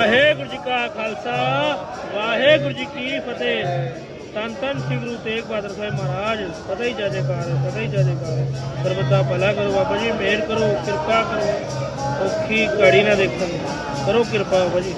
ਵਾਹਿਗੁਰੂ ਜੀ ਕਾ ਖਾਲਸਾ, ਵਾਹਿਗੁਰੂ ਜੀ ਕੀ ਫਤਿਹ। ਤਨ ਤਨ ਸ੍ਰੀ ਗੁਰੂ ਤੇਗ ਬਹਾਦਰ ਸਾਹਿਬ ਮਹਾਰਾਜ ਸਦਾ ਹੀ ਜੈਕਾਰ ਸਦਾ ਹੀ ਜੈਕਾਰ। ਸਰਬੱਤਾ ਭਲਾ ਕਰੋ ਬਾਬਾ ਜੀ, ਮਿਹਰ ਕਰੋ, ਕਿਰਪਾ ਕਰੋ, ਔਖੀ ਘੜੀ ਨਾ ਦੇਖਣ। ਕਰੋ ਕਿਰਪਾ ਬਾਬਾ ਜੀ।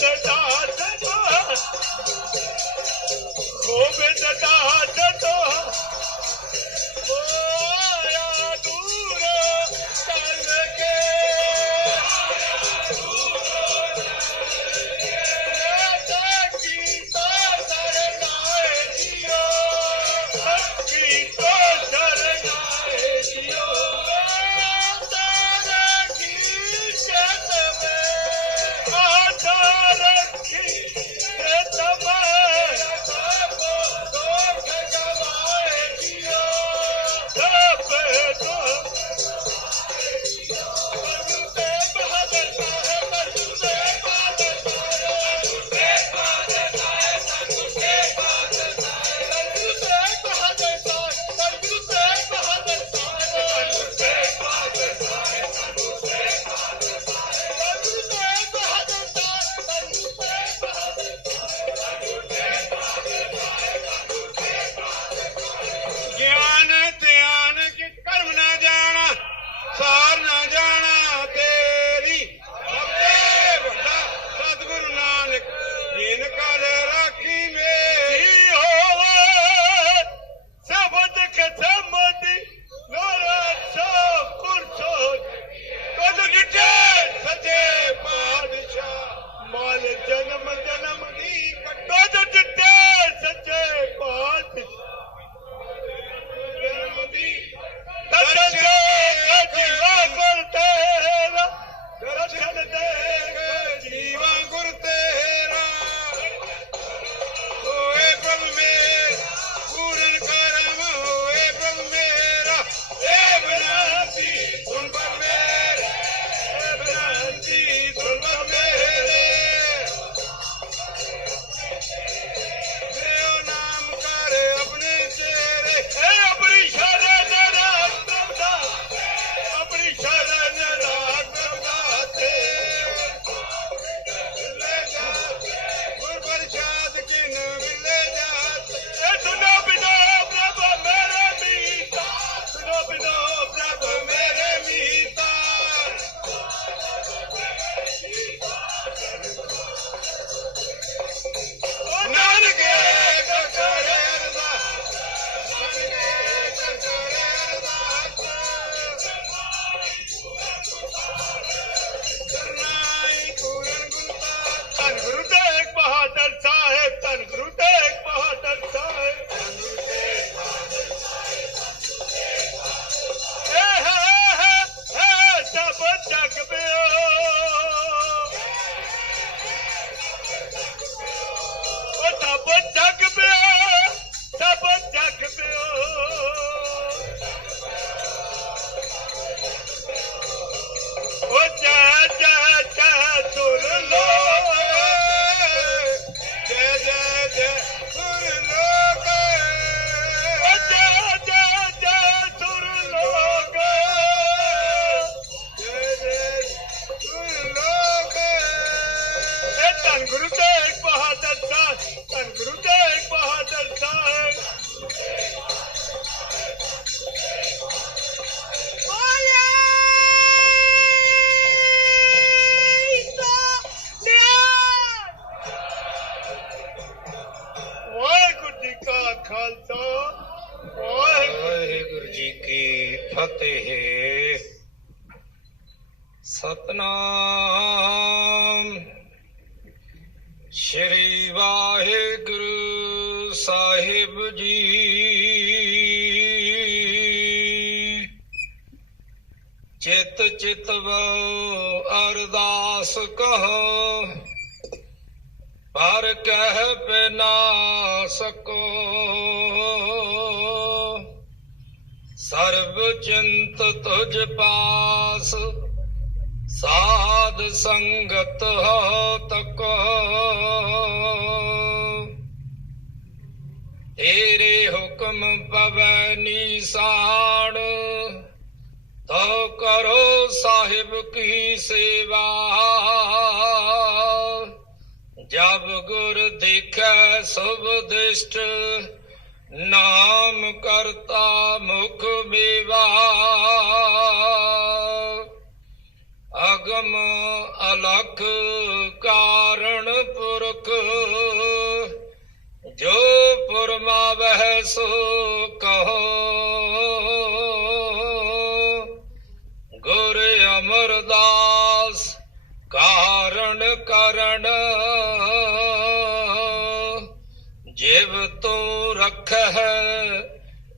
Church ਸਹਿਬ ਨਾ ਸਕੋ। ਸਰਬ ਚਿੰਤ ਤੁਝ ਪਾਸ, ਸਾਧ ਸੰਗਤ ਹੋ ਤਕੋ। ਤੇਰੇ ਹੁਕਮ ਪਵੈ ਨੀਸਾਨ ਤੋ ਕਰੋ ਸਾਹਿਬ ਕੀ ਸੇਵਾ। ਜਬ ਗੁਰ ਦੇਖੈ ਸਭ ਦਿਸ਼ਟ, ਨਾਮ ਕਰਤਾ ਮੁਖ ਮੇਵਾ। ਅਗਮ ਅਲਖ ਕਾਰਣ ਪੁਰਖ, ਜੋ ਪੁਰਮਾਵਹਿ ਸੋ ਕਹੋ। ਗੁਰ ਅਮਰਦਾਸ ਕਾਰਣ ਕਰਣ ਰਖਹ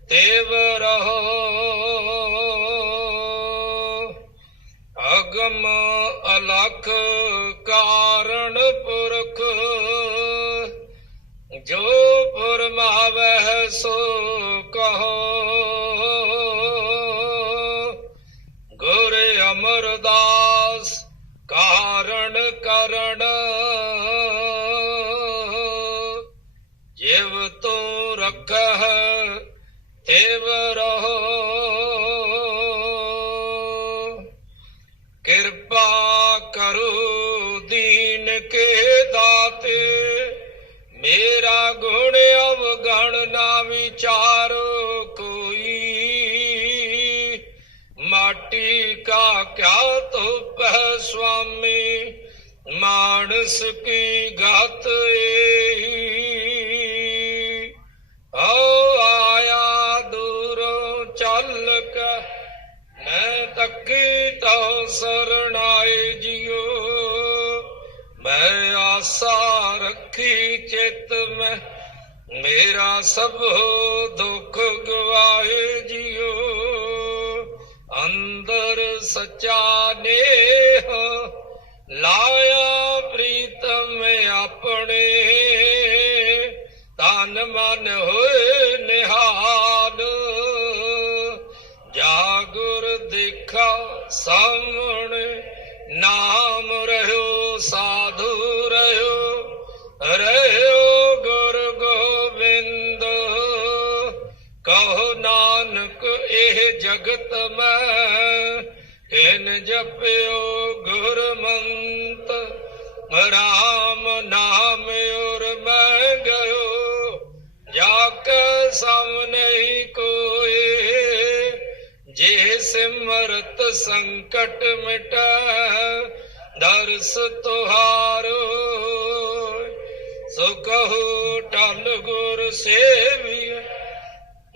ਤੇਵ ਰਹੋ ਅਗਮ ਅਲਖ ਕਾਰ माटी का क्या धूप है स्वामी मानस की गत ओ आया दूरों चल के मैं तकी तो शरणाए जियो मैं आशा रखी चित में मेरा सब ਸਚਾ ਨੇਹ ਲਾਇਆ ਪ੍ਰੀਤਮ ਆਪਣੇ। ਤਨ ਮਨ ਹੋ ਜਪਿਓ ਗੁਰਮੰਤ, ਰਾਮ ਨਾਮ ਔਰ ਮੈਂ ਗਇਓ। ਜਾ ਕੇ ਸਾਹਮਣੇ ਕੋਏ, ਜੇ ਸਿਮਰਤ ਸੰਕਟ ਮਿਟੈ, ਦਰਸ ਤੁਹਾਰੋ। ਸੋ ਕਹੋ ਟਲ ਗੁਰ ਸੇਵੀਐ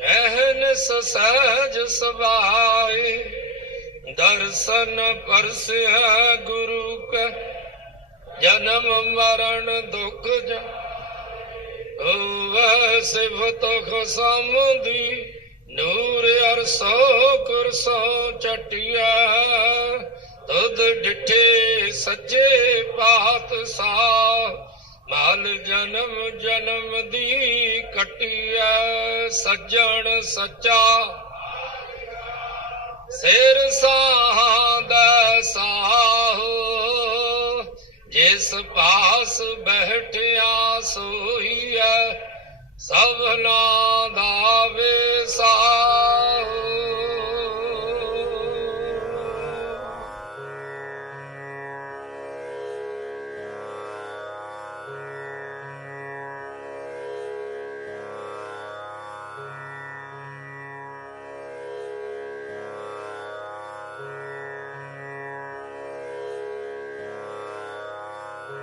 ਐਹਨ ਸਸਜ ਸਵਾਏ। ਦਰਸ਼ਨ ਪਰਸਿਆ ਗੁਰੂ ਕੈ, ਜਨਮ ਮਰਨ ਦੁਖ ਜਾ ਹੋਵੇ ਸਿਫਤ ਖਸਮਦੀ ਨੂਰ ਅਰਸੋ ਕੁਰਸੋ ਚਟਿਆ। ਤੁਧ ਡਿਠੇ ਸੱਚੇ ਪਾਤ ਸਾ ਮਾਲ ਜਨਮ ਜਨਮ ਦੀ ਕਟਿਆ। ਸੱਜਣ ਸੱਚਾ ਸਿਰ ਸਾਹਦਾ ਸਾਹੋ ਜਿਸ ਪਾਸ ਬੈਠਿਆ ਸੋਈਐ ਸਭਨਾ ਦਾ ਵਿਸਾਹੋ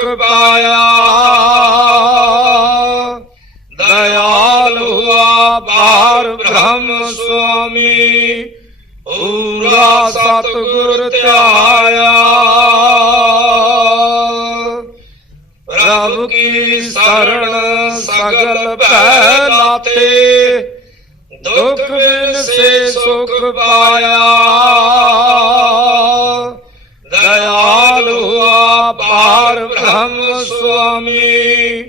ਸੁਖ ਪਾਇਆ। ਦਇਆਲ ਹੁਆ ਪਾਰ ਬ੍ਰਹਮ ਸੁਆਮੀ, ਪੂਰਾ ਸਤਿਗੁਰ ਧਿਆਇਆ। ਪ੍ਰਭ ਕੀ ਸਰਣ ਸਗਲ ਭੈ ਲਾਥੇ ਦੁਖ ਬਿਨ ਸੇ ਸੁਖ ਪਾਇਆ ਦਇਆਲ ਹੁਆ ਪਾਰ ਸੁਆਮੀ।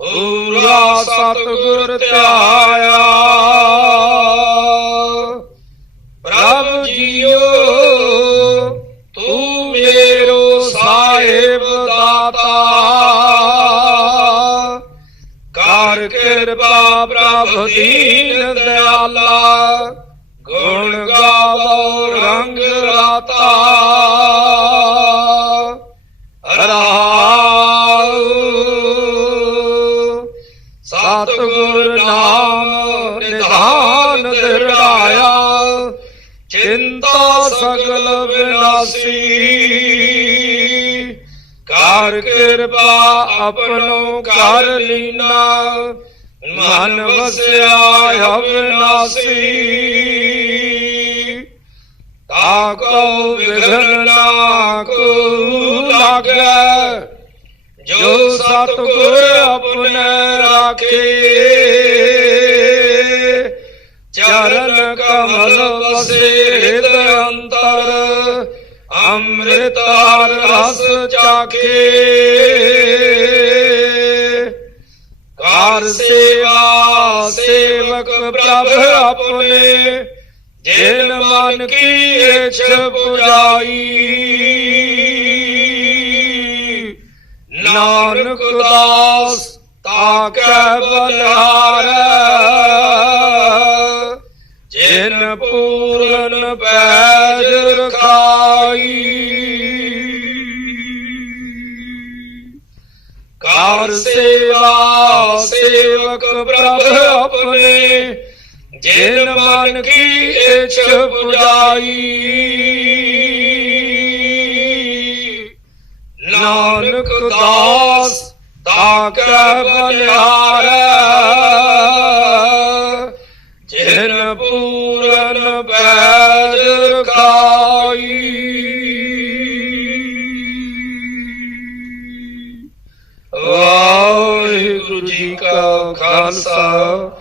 ਪੂਰਾ ਸਤਿਗੁਰ ਧਿਆਇਆ ਪ੍ਰਭ ਜੀਓ ਤੂੰ ਮੇਰੋ ਸਾਹਿਬ ਦਾਤਾ ਕਰ ਕਿਰਪਾ ਪ੍ਰਭ ਦੀਨ ਦਿਆਲਾ ਗੁਣ ਗਾਵੋ ਰੰਗ ਰਾਤਾ ਰਹਾਉ ਸਤਿਗੁਰ ਨਾਮ ਨਿਧਾਨ ਦਿਰੜਾਇਆ ਚਿੰਤਾ ਸਗਲ ਵਿਨਾਸੀ ਕਰ ਕਿਰਪਾ ਆਪਣੋ ਕਰ ਲੀਨਾ। ਮਨ ਵਸਿਆ ਅਵਿਨਾਸੀ ਤਾਕੋ ਵਿਘਨ ਨਾ ਕੋ ਲਾਗੈ। ਜੋ ਸਤਿਗੁਰ ਆਪਣੇ ਰਾਖੇ। ਚਰਨ ਕਮਲ ਵਸੇ ਹਿਰਦੈ ਅੰਤਰ। ਅੰਮ੍ਰਿਤਾਰ ਰਸ ਚਾਖੇ। ਕਾਰ ਸੇਵਾ ਸੇਵਕ ਪ੍ਰਭ ਆਪਣੇ, ਜਿਨ ਮਨ ਕੀ ਇੱਛ ਪੁਜਾਈ। ਨਾਨਕ ਦਾਸ ਤਾਕੈ ਬਲਹਾਰ ਜਿਨ ਪੂਰਨ ਪੈ ਰਖਾਈ ਕਾਰ ਸੇਵਾ, ਸੇਵਕ ਪ੍ਰਭ ਆਪਣੇ, ਜਿਨ ਮਨ ਕੀ ਇਛ ਪੁਜਾਈ। ਨਾਨਕ ਦਾਸ ਤਾਕੈ ਬਲਿਹਾਰੈ। ਖਾਲਸਾ,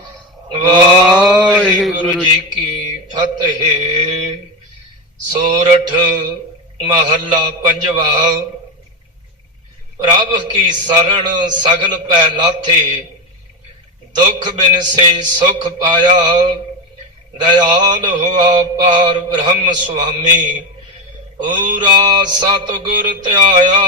ਵਾਹਿਗੁਰੂ ਜੀ ਕੀ ਫਤਿਹ। ਸੋਰਠ ਮਹੱਲਾ ਪੰਜਵਾ। ਪ੍ਰਭ ਕੀ ਸਰਣ ਸਗਲ ਪੈ ਲਾਥੇ, ਦੁਖ ਬਿਨ ਸੇ ਸੁਖ ਪਾਇਆ। ਦਇਆਲ ਹੋਆ ਪਾਰ ਬ੍ਰਹਮ ਸੁਆਮੀ, ਪੂਰਾ ਸਤਿਗੁਰ ਧਿਆਇਆ।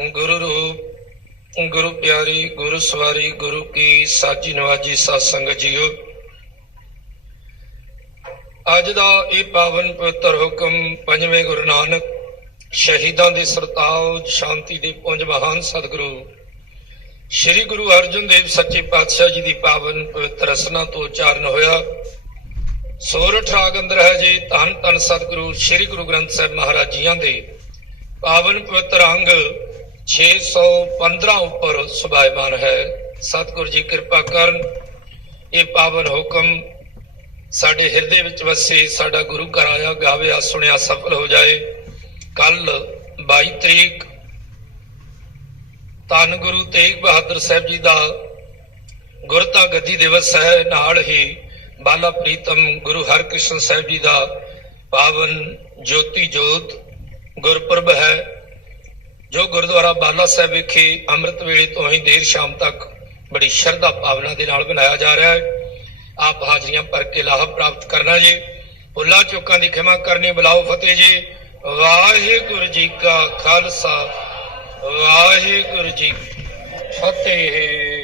ਗੁਰੂ ਰੂਪ ਗੁਰੂ ਪਿਆਰੀ, ਗੁਰੂ ਸਵਾਰੀ, ਗੁਰੂ ਕੀ ਸਾਜੀ ਨਵਾਜੀ ਸਾਧ ਸੰਗਤ ਜੀਓ। ਅੱਜ ਦਾ ਇਹ ਪਾਵਨ ਪਵਿੱਤਰ ਹੁਕਮ ਪੰਜਵੇਂ ਗੁਰੂ ਨਾਨਕ ਸ਼ਹੀਦਾਂ ਦੇ ਸਰਤਾਜ ਸ਼ਾਂਤੀ ਦੇ ਪੁੰਜ ਮਹਾਨ ਸਤਿਗੁਰੂ, ਸ੍ਰੀ ਗੁਰੂ ਅਰਜਨ ਦੇਵ ਸੱਚੇ ਪਾਤਸ਼ਾਹ ਜੀ ਦੀ ਪਾਵਨ ਪਵਿੱਤਰ ਰਸਨਾ ਤੋਂ ਉਚਾਰਨ ਹੋਇਆ। ਸੋਰਠ ਰਾਗ ਅੰਦਰ ਹੈ ਜੀ, ਧੰਨ ਧੰਨ ਸਤਿਗੁਰੂ ਸ੍ਰੀ ਗੁਰੂ ਗ੍ਰੰਥ ਸਾਹਿਬ ਮਹਾਰਾਜ ਜੀਆਂ ਦੇ। ਪਾਵਨ ਪਵਿੱਤਰ ਅੰਗ 615 ਉੱਪਰ ਸੁਭਾਇਮਾਨ ਹੈ। ਸਤਿਗੁਰੂ ਜੀ ਕਿਰਪਾ ਕਰਨ ਇਹ ਪਾਵਨ ਹੁਕਮ ਸਾਡੇ ਹਿਰਦੇ ਵਿੱਚ ਵਸੇ, ਸਾਡਾ ਗੁਰੂ ਘਰ ਆਇਆ, ਗਾਵਿਆ, ਸੁਣਿਆ, ਸਫਲ ਹੋ ਜਾਏ। ਕੱਲ 22 ਤਰੀਕ ਧੰਨ ਗੁਰੂ ਤੇਗ ਬਹਾਦਰ ਸਾਹਿਬ ਜੀ ਦਾ ਗੁਰਤਾ ਗੱਦੀ ਦਿਵਸ ਹੈ। ਨਾਲ ਹੀ ਬਾਲਾ ਪ੍ਰੀਤਮ ਗੁਰੂ ਹਰਕ੍ਰਿਸ਼ਨ ਸਾਹਿਬ ਜੀ ਦਾ ਪਾਵਨ ਜੋਤੀ ਜੋਤ ਗੁਰਪੁਰਬ ਹੈ। ਜੋ ਗੁਰਦੁਆਰਾ ਬਾਲਾ ਸਾਹਿਬ ਵਿਖੇ ਅੰਮ੍ਰਿਤ ਵੇਲੇ ਤੋਂ ਹੀ ਦੇਰ ਸ਼ਾਮ ਤੱਕ ਬੜੀ ਸ਼ਰਧਾ ਭਾਵਨਾ ਦੇ ਨਾਲ ਮਨਾਇਆ ਜਾ ਰਿਹਾ ਹੈ। ਆਪ ਹਾਜ਼ਰੀਆਂ ਭਰ ਕੇ ਲਾਭ ਪ੍ਰਾਪਤ ਕਰਨਾ ਜੀ। ਭੁੱਲਾਂ ਚੁੱਕਾਂ ਦੀ ਖਿਮਾ ਕਰਨੀ ਬੁਲਾਓ ਫਤਿਹ ਜੀ। ਵਾਹਿਗੁਰੂ ਜੀ ਕਾ ਖਾਲਸਾ। ਵਾਹਿਗੁਰੂ ਜੀ ਫਤਿਹ।